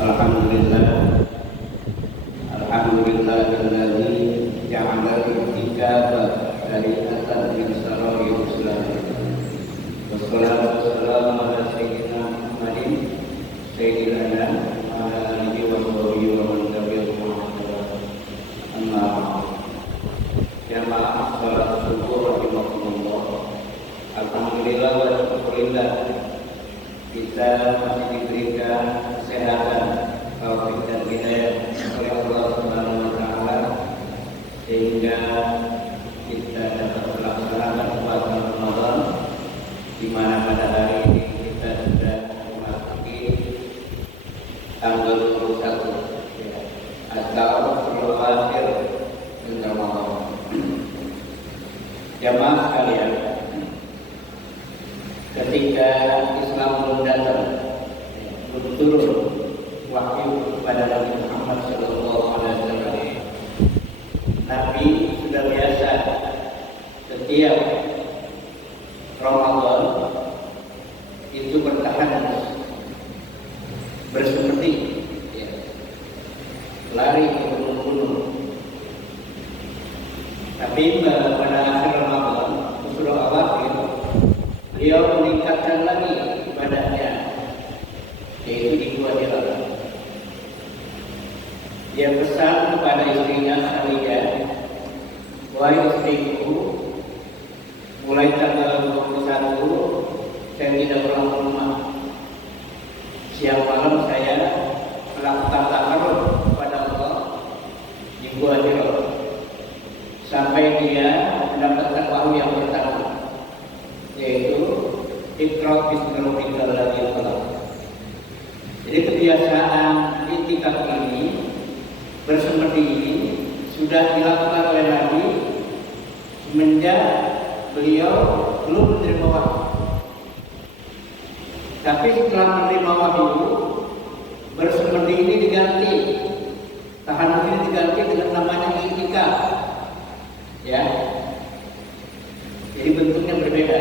Alhamdulillah, alhamdulillahilladzi ja'ala al-i'tikaf syari'atan min syara'i Islam. Wassalatu wassalamu ala sayyidina Muhammadin sayyidil anam wa ala alihi wa sahbihi wa man tabi'ahum bi ihsan. Amma ba'd. Jamaah salat subuh rahimakumullah. Alhamdulillah wa syukurillah kita masih diberikan kesehatan, taufik dan hidayah oleh Allah Subhanahu wa taala sehingga kita dapat melaksanakan puasa Ramadan di mana pada hari ini kita sudah memasuki tanggal 21 atau 10 akhir Ramadan. Jamaah sekalian, ketika Islam belum datang, belum turun wahyu kepada Nabi Muhammad SAW, Nabi sudah biasa setiap Ramadan itu bertahan bersemedi, lari ke gunung-gunung. Tapi pada akhir Ramadan, surah Al-Akhir, beliau meningkatkan lagi ibadahnya, yaitu di Gua Hira. Dia pesan kepada istrinya Khadijah, wahai istriku, mulai tanggal 21 saya tidak pulang ke rumah. Siang malam saya melakukan takarruf kepada Allah di Gua Hira sampai dia mendapatkan wahyu yang pertama, yaitu Iqra bismi rabbikal ladzi khalaq. Jadi kebiasaan i'tikaf ini, bersemedi ini sudah dilakukan oleh Nabi semenjak beliau belum menerima wahyu. Tapi setelah menerima wahyu, bersemedi ini diganti, tahan ini diganti dengan namanya i'tikaf. Ya, jadi bentuknya berbeda.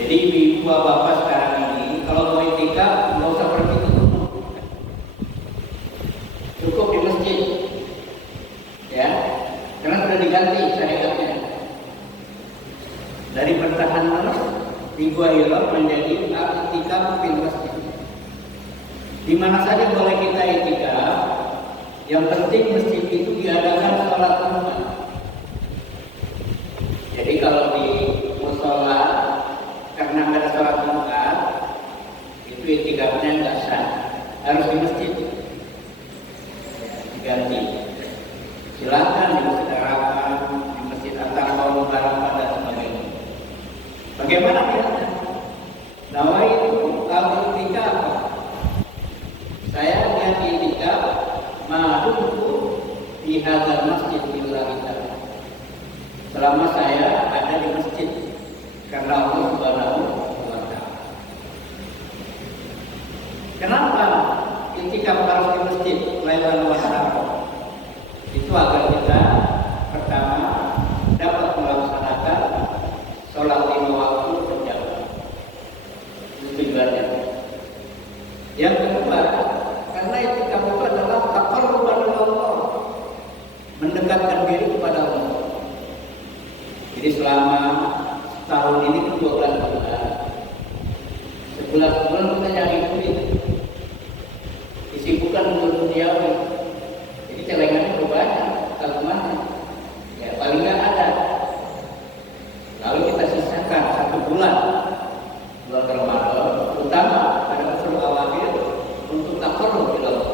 Jadi ibu bapak sekarang ini kalau mau i'tikaf nggak usah pergi ke gunung, cukup di masjid, ya, karena sudah diganti syariatnya dari bertahan di Gua Hira menjadi i'tikaf di masjid. Di mana saja boleh kita i'tikaf, yang penting masjid itu diadakan sholat Jumat. Jadi kalau di musola karena ada sholat Jumat, itu i'tikafnya nggak sah, harus di masjid. Diganti. Silakan di masjid Arafah, di masjid At-Taqwa, Mubarakah dan sebagainya. Bagaimana caranya? Nawaitu al-i'tikaf. Saya niat i'tikaf ma'adumtu di hadzal masjid lillahi ta'ala. Selama saya ada di masjid karena Allah Subhanahu wa taala. Kenapa i'tikaf harus di masjid lailan wa naharan? Itu agar kita pertama dapat melaksanakan sholat 5 waktu berjamaah. Itu tujuannya. Yang kedua, karena i'tikaf itu adalah taqarrub kepada Allah, mendekatkan diri kepada Allah. Jadi selama tahun ini 12 bulan, 11 bulan kita nyari duit, disibukkan untuk duniawi. Jadi celengannya banyak, kalau mana? Ya paling nggak ada. Lalu kita sisakan 1 bulan Ramadan, terutama pada unsur awal untuk taqarrub kepada Allah.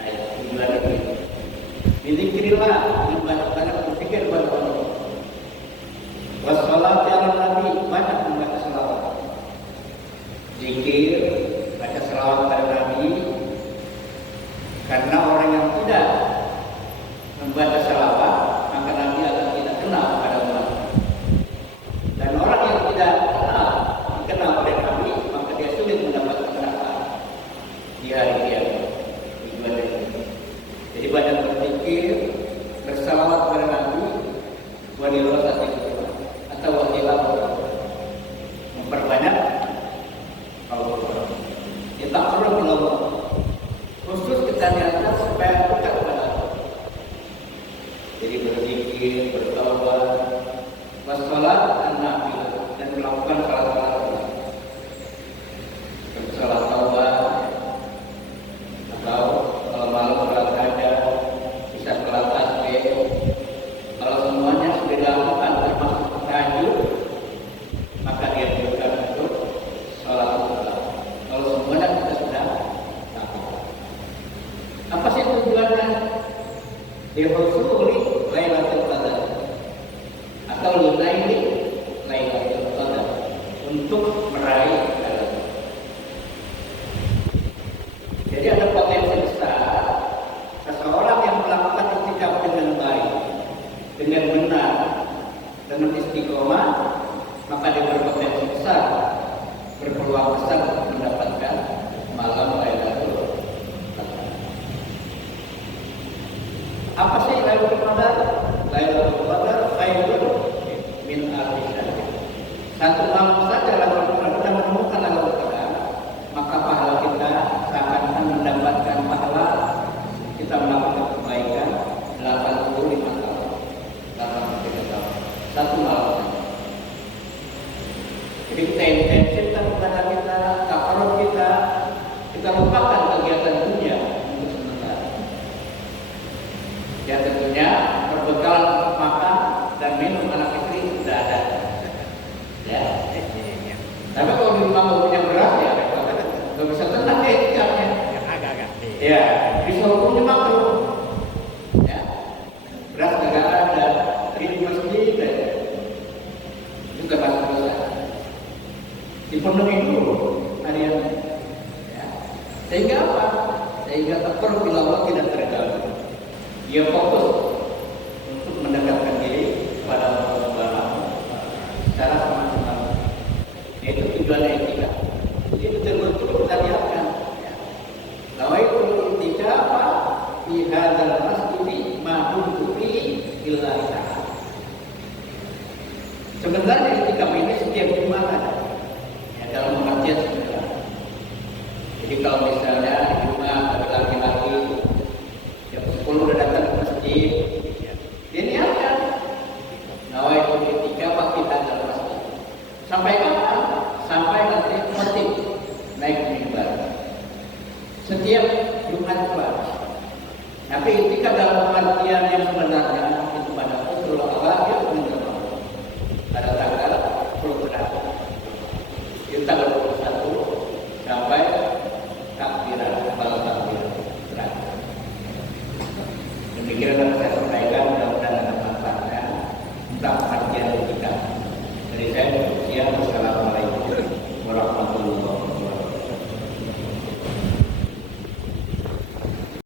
Nah, itu tujuan itu. Dzikrillah, banyak-banyak berpikir kepada Allah. Wassalatu ala nabi, banyak membaca selawat. Zikir, baca selawat pada Nabi. Karena orang yang tidak membaca selawat, maka Nabi akan tidak kenal pada Allah. Dan orang yang tidak dikenal oleh Nabi, maka dia sulit mendapatkan syafaat di hari kiamat. Jadi banyak berpikir, bersalawat kepada Nabi, wanilosat atau wanilah, memperbanyak Allah. Kita perlu ilallah. Khusus kita niatkan supaya dekat kepada Allah. Jadi berzikir, bertaubat, wassalat dan nafilah, dan melakukan salat-salat sunat. Salat taubat, atau kalau malam salat hajat, bisa salat tasbih. Kalau semuanya sudah dilakukan termasuk tahajud, maka dia dianjurkan untuk salat sunat. Kalau semuanya kita sudah lakukan. Apa sih tujuannya? Dihusuli Lailatul Qadar atau lunaili Lailatul Qadar, untuk meraih Lailatul Qadar. Jadi ada potensi besar seseorang yang melakukan i'tikaf dengan baik, dengan benar, dengan istiqomah, maka dia berpotensi besar, berpeluang besar untuk mendapatkan malam Lailatul Qadar. Apa sih Lailatul Qadar? Lailatul Qadar khairun min alfi syahr. Satu malam saja Lailatul Qadar kita menemukan Lailatul Qadar, maka pahala kita akan mendapatkan pahala kita melakukan kebaikan 85 tahun, 83 tahun. Satu malam saja. Jadi kita intensifkan kepada kita, kafarat kita lupakan kegiatan dunia untuk sementara. Ya tentunya berbekal makan dan minum anak istri sudah ada. Ya. Tapi kalau di rumah mau punya beras ya, nggak bisa tenang deh ikannya. Agak-agak. Ya, bisa hukumnya makruh. Ya, beras nggak ada, di masjid aja. Juga masuk dosa. Dipenuhi dulu hariannya. Ya. Sehingga apa? Sehingga taqarrub ila Allah tidak terganggu. Dia fokus untuk mendekatkan diri kepada Allah Subhanahu secara semaksimal. Itu tujuannya i'tikaf. Jadi betul-betul kita lihatkan. Nawaitul i'tikaf fi hadzal masjid ma dumtu fihi lillahi ta'ala. Sebenarnya i'tikaf ini setiap Jumat ada. Ya, dalam pengertian sebenarnya. Jadi kalau misalnya di Jumat ada laki-laki jam 10 udah datang ke masjid, dia niatkan nawaitul i'tikaf fi hadzal masjid. Sampai kapan? Sampai nanti khotib naik mimbar. Setiap Jumat Jumat. Tapi i'tikaf dalam pengertian yang sebenarnya itu pada usul awakhir min Ramadan. Pada tanggal 26. Itu tanggal 21 sampai takbiran, malam takbiran terakhir. Demikian yang saya sampaikan, mudah-mudahan ada manfaatnya tentang pengertian i'tikaf. Jadi saya siang